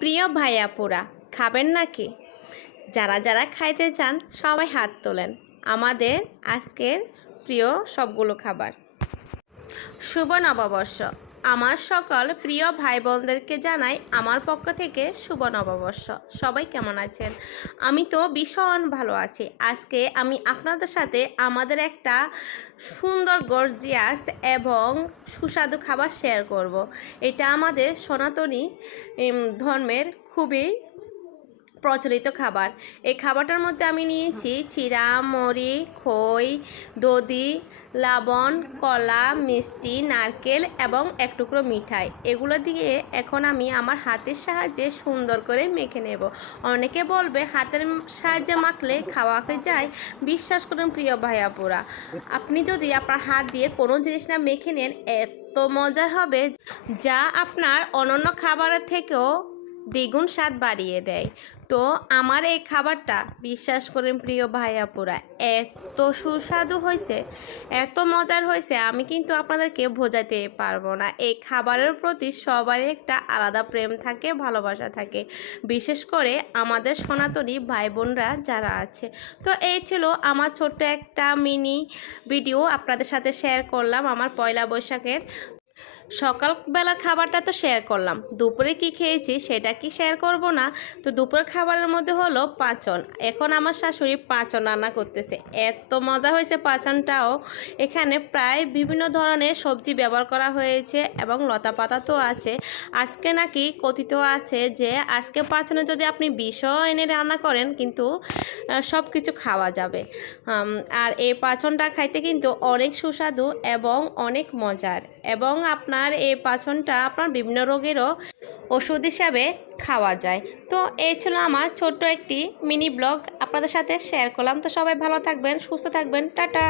প্রিয় ভাই আপুরা, খাবেন নাকি? যারা যারা খাইতে চান সবাই হাত তোলেন। আমাদের আজকের প্রিয় সবগুলো খাবার। শুভ নববর্ষ। আমার সকল প্রিয় ভাই বোনদেরকে জানাই আমার পক্ষ থেকে শুভ নববর্ষ। সবাই কেমন আছেন? আমি তো ভীষণ ভালো আছি। আজকে আমি আপনাদের সাথে আমাদের একটা সুন্দর গর্জিয়াস এবং সুস্বাদু খাবার শেয়ার করব। এটা আমাদের সনাতনী ধর্মের খুবই প্রচলিত খাবার। এই খাবারটার মধ্যে আমি নিয়েছি চিড়া, মুড়ি, খই, দধি, লবণ, কলা, মিষ্টি, নারকেল এবং এক টুকরো মিঠাই। এগুলো দিয়ে এখন আমি আমার হাতের সাহায্যে সুন্দর করে মেখে নেব। অনেকে বলবে হাতের সাহায্যে মাখলে খাওয়াকে যায়। বিশ্বাস করুন প্রিয় ভাইয়াপুরা, আপনি যদি আপনার হাত দিয়ে কোনো জিনিস না মেখে নেন, এত মজার হবে যা আপনার অন্যান্য খাবারের থেকেও দ্বিগুণ স্বাদ বাড়িয়ে দেয়। তো আমার এই খাবারটা বিশ্বাস করেন প্রিয় ভাইয়াপুরা, এত সুস্বাদু হয়েছে, এত মজার হয়েছে, আমি কিন্তু আপনাদেরকে বোঝাতে পারবো না। এই খাবারের প্রতি সবারই একটা আলাদা প্রেম থাকে, ভালোবাসা থাকে, বিশেষ করে আমাদের সনাতনী ভাই বোনরা যারা আছে। তো এই ছিল আমার ছোট্ট একটা মিনি ভিডিও আপনাদের সাথে শেয়ার করলাম আমার পয়লা বৈশাখের। সকালবেলার খাবারটা তো শেয়ার করলাম, দুপুরে কি খেয়েছি সেটা কি শেয়ার করব না? তো দুপুরের খাবারের মধ্যে হলো পাঁচন। এখন আমার শাশুড়ি পাঁচন রান্না করতেছে, এত মজা হয়েছে পাঁচনটাও। এখানে প্রায় বিভিন্ন ধরনের সবজি ব্যবহার করা হয়েছে এবং লতা পাতা তো আছে। আজকে নাকি কথিত আছে যে আজকে পাঁচনে যদি আপনি বিষও এনে রান্না করেন কিন্তু সব কিছু খাওয়া যাবে। আর এই পাঁচনটা খাইতে কিন্তু অনেক সুস্বাদু এবং অনেক মজার, এবং আপনার এই পাঁচনটা আপনার বিভিন্ন রোগেরও ওষুধ হিসাবে খাওয়া যায়। তো এই ছিল আমার ছোট্ট একটি মিনি ব্লগ আপনাদের সাথে শেয়ার করলাম। তো সবাই ভালো থাকবেন, সুস্থ থাকবেন, টাটা।